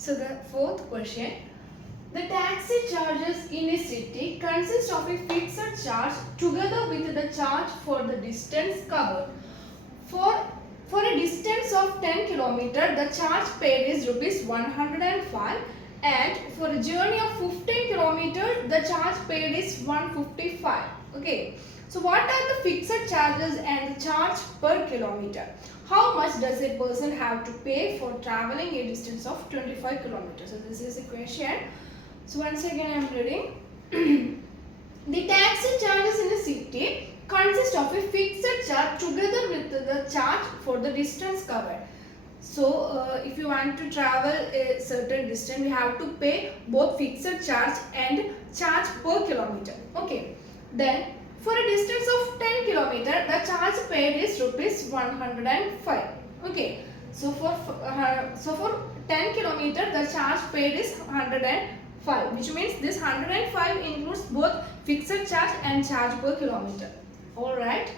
So the fourth question. The taxi charges in a city consist of a fixed charge together with the charge for the distance covered. For a distance of 10 km, the charge paid is rupees 105, and for a journey of 15 km, the charge paid is 155. Okay. So what are the fixed charges and the charge per kilometer? How much does a person have to pay for traveling a distance of 25 kilometers? So this is the question. So once again I am reading. The taxi charges in a city consist of a fixed charge together with the charge for the distance covered. So if you want to travel a certain distance, we have to pay both fixed charge and charge per kilometer. Okay. Then for a distance of 10 km, the charge paid is rupees 105. Okay. So for 10 km, the charge paid is 105, which means this 105 includes both fixed charge and charge per kilometer. Alright.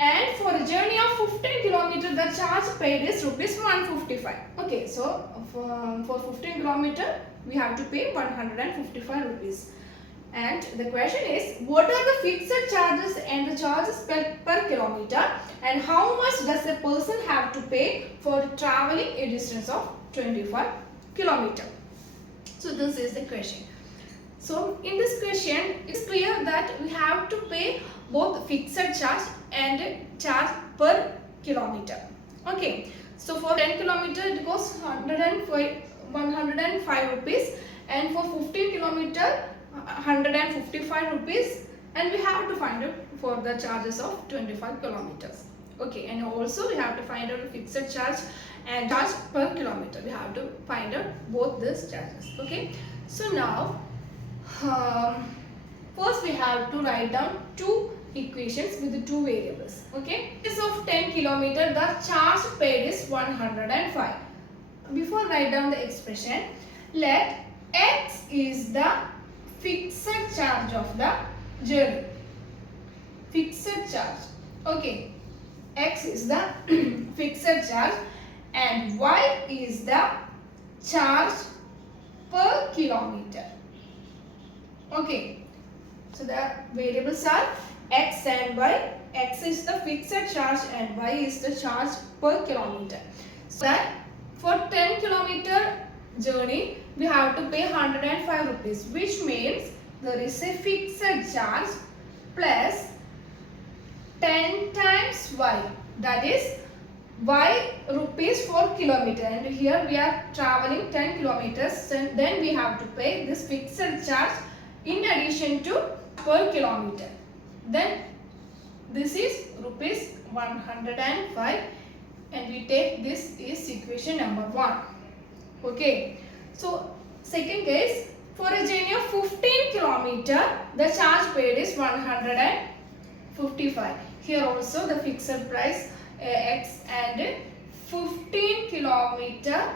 And for a journey of 15 km, the charge paid is rupees 155. Okay, so for 15 km, we have to pay 155 rupees. And the question is, what are the fixed charges and the charges per kilometer, and how much does a person have to pay for traveling a distance of 25 km? So this is the question. So in this question, it's clear that we have to pay both fixed charge and charge per kilometer. Okay. So for 10 km it goes 105 rupees, and for 15 km 155 rupees, and we have to find out for the charges of 25 kilometers. Okay, and also we have to find out fixed charge and charge per kilometer. We have to find out both these charges. Okay, so now first we have to write down two equations with the two variables. Okay, in case of 10 km, the charge paid is 105. Before write down the expression, let x is the fixed charge of the journey. Fixed charge. Okay. X is the fixed charge and y is the charge per kilometer. Okay. So the variables are x and y. X is the fixed charge and y is the charge per kilometer. So that for 10 kilometer journey, we have to pay 105 rupees, which means there is a fixed charge plus 10 times y, that is y rupees for kilometer, and here we are traveling 10 kilometers, and then we have to pay this fixed charge in addition to per kilometer. Then this is rupees 105, and we take this is equation number 1. Okay, so second case, for a journey of 15 km, the charge paid is 155. Here also the fixed price x, and 15 km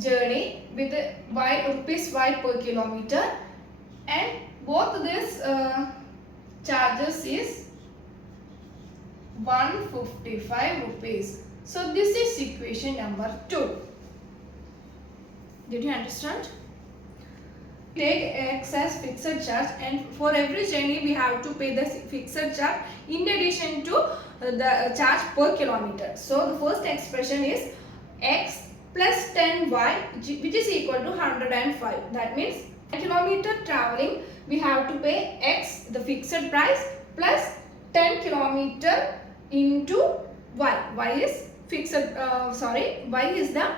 journey with y rupees y per kilometer, and both these charges is 155 rupees. So this is equation number 2. Did you understand? Take x as fixed charge, and for every journey we have to pay the fixed charge in addition to the charge per kilometer. So the first expression is x plus 10y, which is equal to 105. That means 10 kilometer traveling, we have to pay x, the fixed price, plus 10 kilometer into y. Y is fixed. Y is the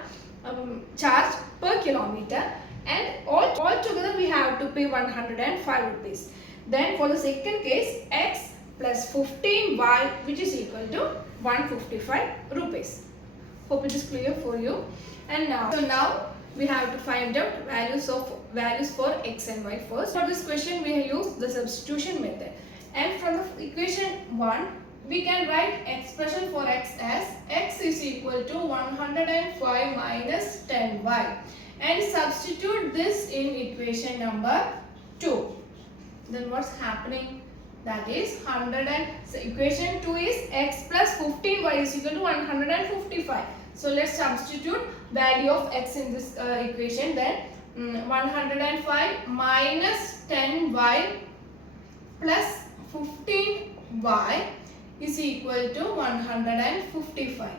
charge per kilometer, and all together we have to pay 105 rupees. Then for the second case, x plus 15y, which is equal to 155 rupees. Hope it is clear for you. And now we have to find out values for x and y first. For this question we use the substitution method, and from the equation 1 we can write expression for x as x is equal to 105 minus 10y, and substitute this in equation number 2. Then what's happening? That is so equation 2 is x plus 15y is equal to 155. So let's substitute value of x in this equation. Then 105 minus 10y plus 15y is equal to 155.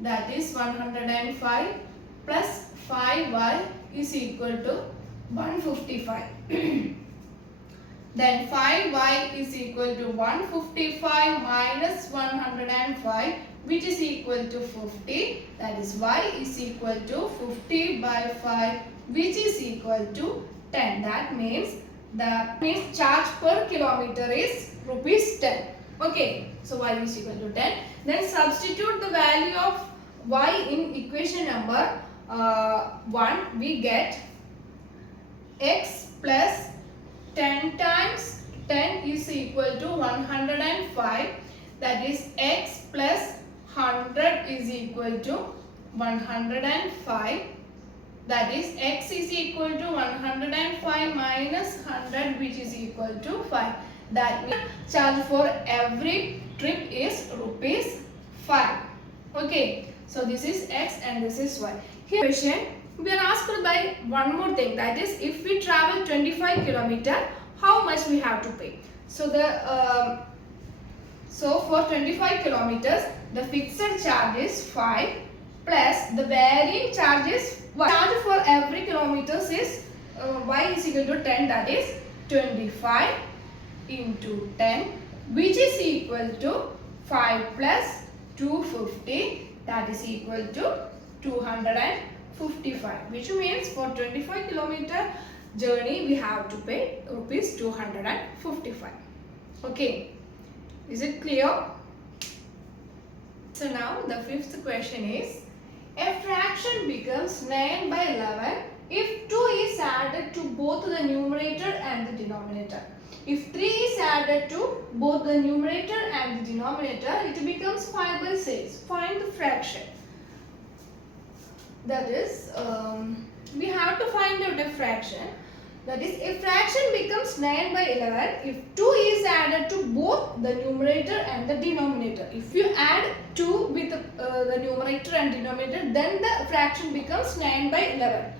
That is 105 plus 5y is equal to 155. Then 5y is equal to 155 minus 105, which is equal to 50. That is y is equal to 50 by 5, which is equal to 10. That means charge per kilometer is rupees 10. Okay, so y is equal to 10. Then substitute the value of y in equation number 1. We get x plus 10 times 10 is equal to 105. That is x plus 100 is equal to 105. That is x is equal to 105 minus 100, which is equal to 5. That means charge for every trip is rupees 5. Okay, so this is x and this is y. Here question, we are asked by one more thing, that is if we travel 25 kilometer, how much we have to pay. So for 25 kilometers the fixed charge is 5 plus the varying charge is y. Charge for every kilometers is y is equal to 10, that is 25 into 10, which is equal to 5 plus 250, that is equal to 255, which means for 25 kilometer journey we have to pay rupees 255. Okay, is it clear? So now the fifth question is, a fraction becomes 9 by 11 if 2 is added to both the numerator and the denominator. If 3 is added to both the numerator and the denominator, it becomes 5 by 6. Find the fraction. That is, we have to find out a fraction. That is, a fraction becomes 9 by 11 if 2 is added to both the numerator and the denominator. If you add 2 with the numerator and denominator, then the fraction becomes 9 by 11.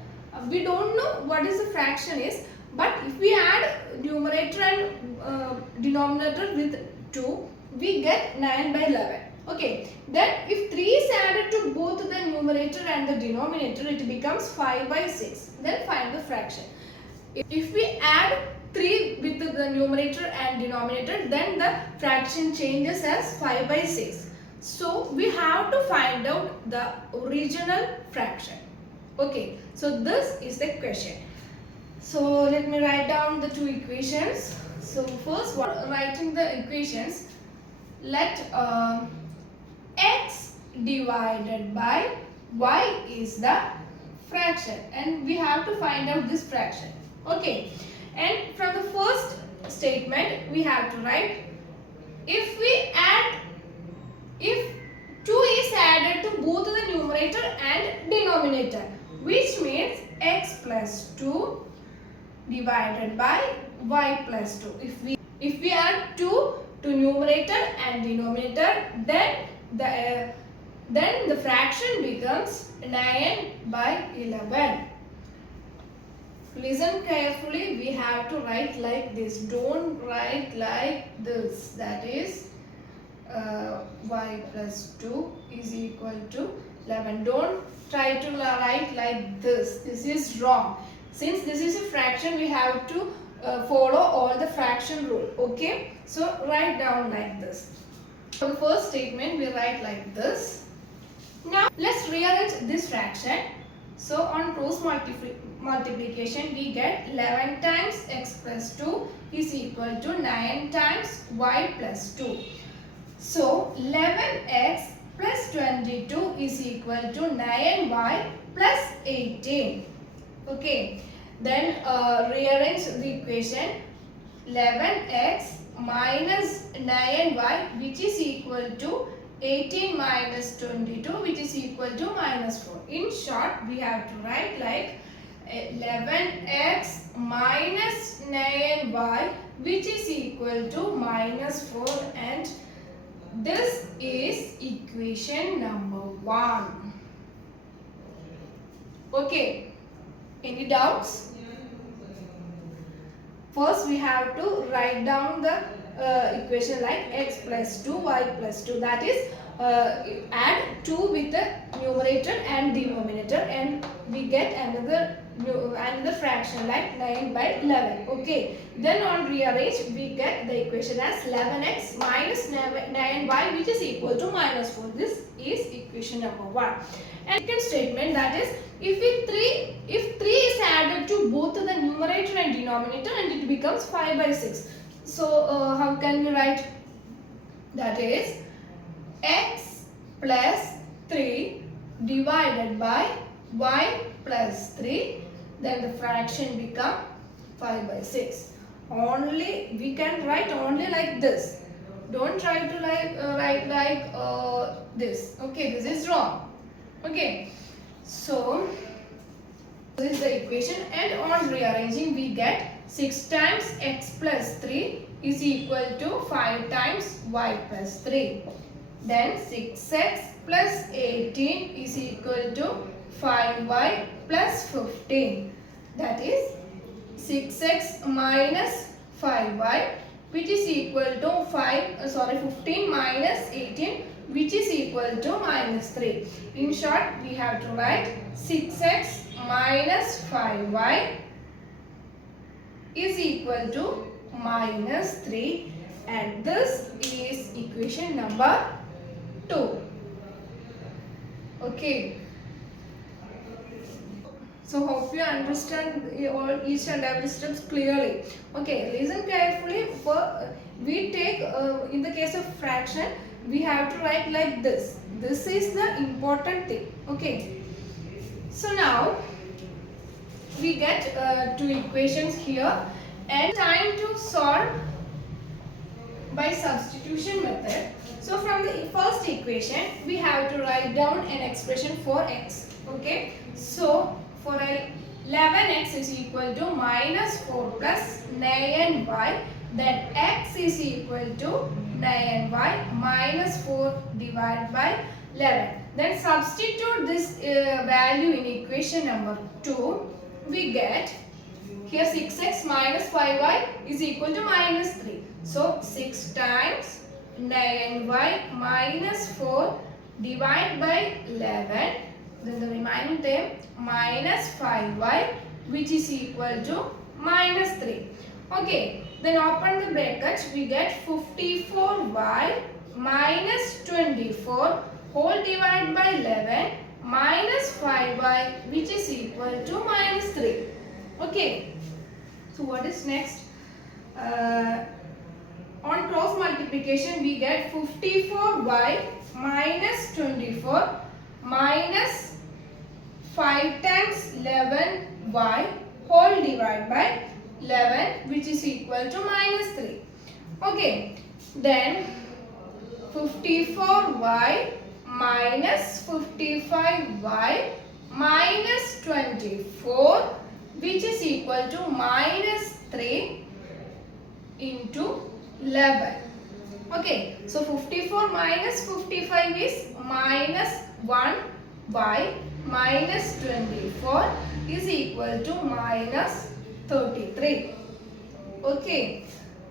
We don't know what is the fraction is, but if we add numerator and denominator with 2, we get 9 by 11. Okay, then if 3 is added to both the numerator and the denominator, it becomes 5 by 6. Then find the fraction. If we add 3 with the numerator and denominator, then the fraction changes as 5 by 6. So we have to find out the original fraction. Okay, so this is the question. So let me write down the two equations. So first, writing the equations, let x divided by y is the fraction, and we have to find out this fraction. Okay, and from the first statement we have to write, if 2 is added to both the numerator and denominator, which means x plus 2 divided by y plus 2. If we add 2 to numerator and denominator, then the fraction becomes 9 by 11. Listen carefully, we have to write like this. Don't write like this. That is y plus 2 is equal to 11. Don't try to write like this. This is wrong. Since this is a fraction, we have to follow all the fraction rule. Okay, so write down like this. For the first statement, we write like this. Now let's rearrange this fraction. So on cross multiplication, we get 11 times x plus 2 is equal to 9 times y plus 2. So 11x plus 22 is equal to 9y plus 18. Okay, then rearrange the equation. 11x minus 9y, which is equal to 18 minus 22, which is equal to minus 4. In short, we have to write like 11x minus 9y, which is equal to minus 4, and this is equation number 1. Okay, any doubts? First we have to write down the equation like x plus 2 y plus 2, that is add 2 with the numerator and denominator and we get another fraction like 9 by 11. Okay, then on rearrange we get the equation as 11x minus 9y which is equal to minus 4. This is equation number 1. And second statement, that is if 3 is added to both the numerator and denominator and it becomes 5 by 6. So how can we write? That is x plus 3 divided by y plus 3, then the fraction become 5 by 6. Only we can write only like this. Don't try to write like this. Okay, this is wrong. Okay, so this is the equation, and on rearranging we get 6 times x plus 3 is equal to 5 times y plus 3. Then 6x plus 18 is equal to 5y plus 15. That is 6x minus 5y which is equal to 15 minus 18 which is equal to minus 3. In short, we have to write 6x minus 5y is equal to minus 3, and this is equation number 2. Okay. So hope you understand all each and every steps clearly. Okay, listen carefully. For we take in the case of fraction, we have to write like this. This is the important thing. Okay. So now we get 2 equations here, and time to solve by substitution method. So from the first equation, we have to write down an expression for x. Okay. So for 11x is equal to minus 4 plus 9y, then x is equal to 9y minus 4 divided by 11. Then substitute this value in equation number 2. We get here 6x minus 5y is equal to minus 3. So 6 times 9y minus 4 divided by 11. Then the remaining term minus 5y which is equal to minus 3. Okay, then open the bracket, we get 54y minus 24 whole divided by 11 minus 5y which is equal to minus 3. Okay, so what is next? On cross multiplication we get 54y minus 24 minus 5 times 11y whole divided by 11 which is equal to minus 3. Okay, then 54y minus 55y minus 24 which is equal to minus 3 into 11. Okay, so 54 minus 55 is minus 1y minus 24 is equal to minus 33. Okay,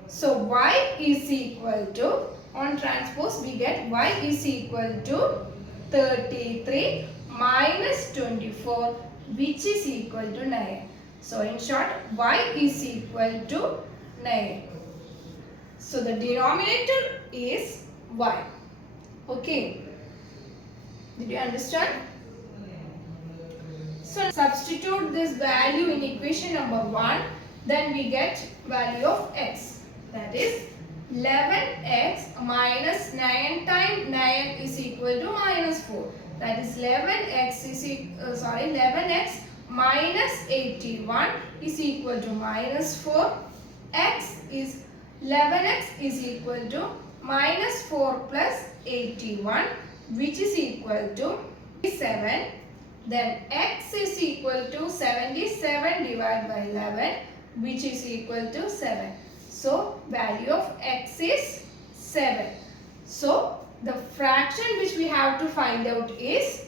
so y is equal to, on transpose we get y is equal to 33 minus 24 which is equal to 9. So in short, y is equal to 9. So the denominator is y. Okay, did you understand? So substitute this value in equation number 1, then we get value of x, that is 11x minus 9 times 9 is equal to minus 4, that is 11x minus 81 is equal to minus 4. X is 11x is equal to minus 4 plus 81 which is equal to 7. Then x is equal to 77 divided by 11 which is equal to 7. So value of x is 7. So the fraction which we have to find out is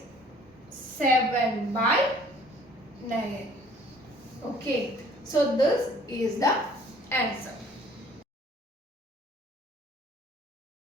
7 by 9. Okay. So this is the answer.